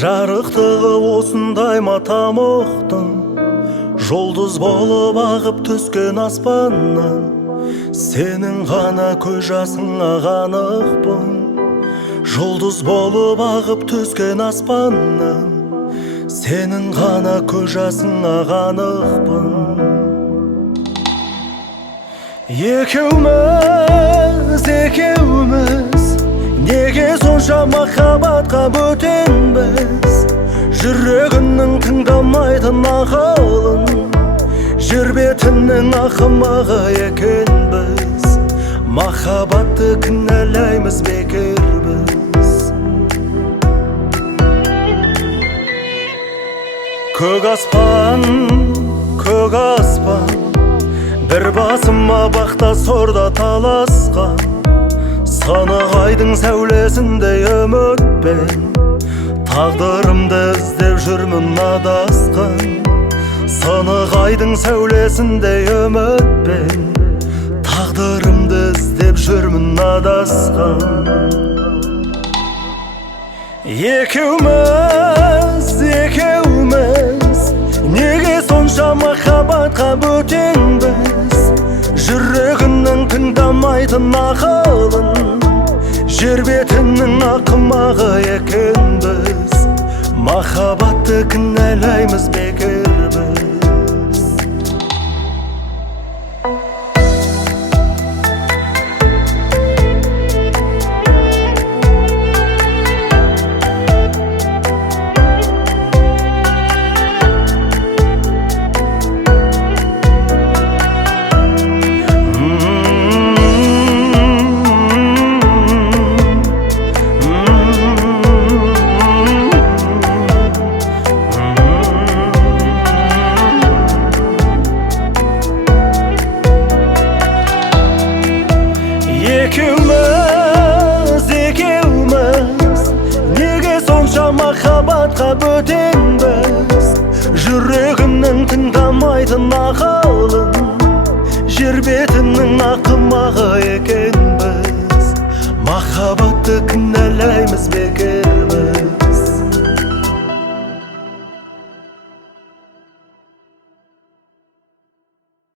Жарықтығы осындай ма тамұқтың, жұлдыз болып ағып түскен аспаннан, сенің ғана көз жасыңа қанықпын. Жұлдыз болып ағып түскен аспаннан, сенің ғана көз жасыңа қанықпын. Екеуміз неге сонша махаббатқа бөтенбіз? Жүрегінің тыңдамайтын ақылын, жер бетінің ақымағы екенбіз. Махаббатты кінәлаймыз бекер біз. Көк аспан, бір басыма бақта сорда таласқан, санық айдың сәулесіндей үмітпен тағдырымды іздеп жүрмін адасқан. Санық айдың сәулесіндей үмітпен тағдырымды іздеп жүрмін адасқан. Екеуміз неге сонша махаббатқа бөтенбіз? Жүрегінің тыңдамайтын ақылын, жер бетінің ақымағы екенбіз. Махаббатты кінәлаймыз бекер біз. Екеуміз неге сонша махаббатқа бөтенбіз? Жүрегімнің тыңдамайтын ақылын, жер бетінің ақымағы екенбіз. Махаббатты кінәлаймыз